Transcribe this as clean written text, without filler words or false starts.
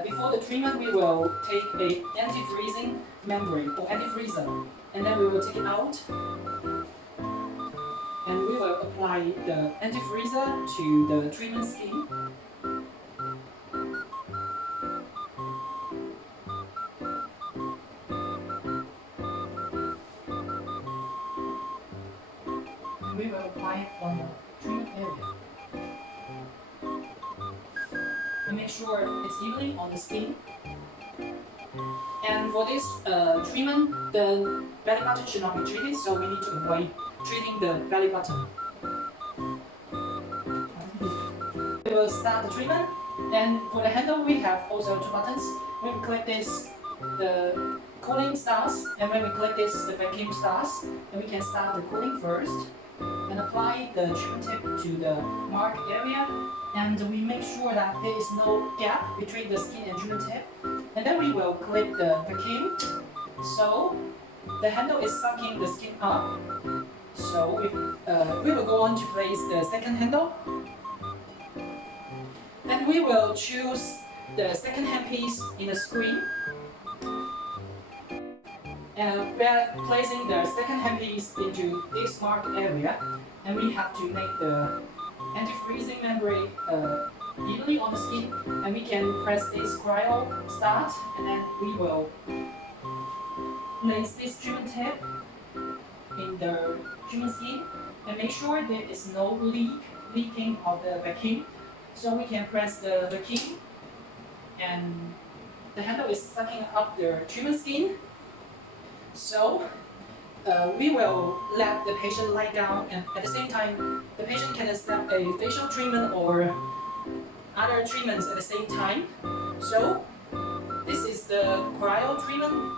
before the treatment, we will take a anti-freezing membrane or anti-freezer, and then we will take it out, and we will apply the anti-freezer to the treatment skin. And we will apply it on the treatment area. And make sure it's evenly on the skin. And for this treatment, the belly button should not be treated, so we need to avoid treating the belly button. We will start the treatment. And for the handle, we have also two buttons. When we click this, the cooling starts, and when we click this, the vacuum starts. And we can start the cooling first and apply the treatment tip to the mark area. And we make sure that there is no gap between the skin and treatment tip. And then we will click the vacuum. So the handle is sucking the skin up. So we will go on to place the second handle. Then we will choose the second handpiece in the screen. And we are placing the second handpiece into this marked area. And we have to make the anti-freezing membrane evenly on the skin, and we can press this cryo start, and then we will place this treatment tip in the treatment skin and make sure there is no leaking of the vacuum. So we can press the vacuum, and the handle is sucking up the treatment skin. So we will let the patient lie down, and at the same time, the patient can accept a facial treatment or other treatments at the same time. So this is the cryo treatment.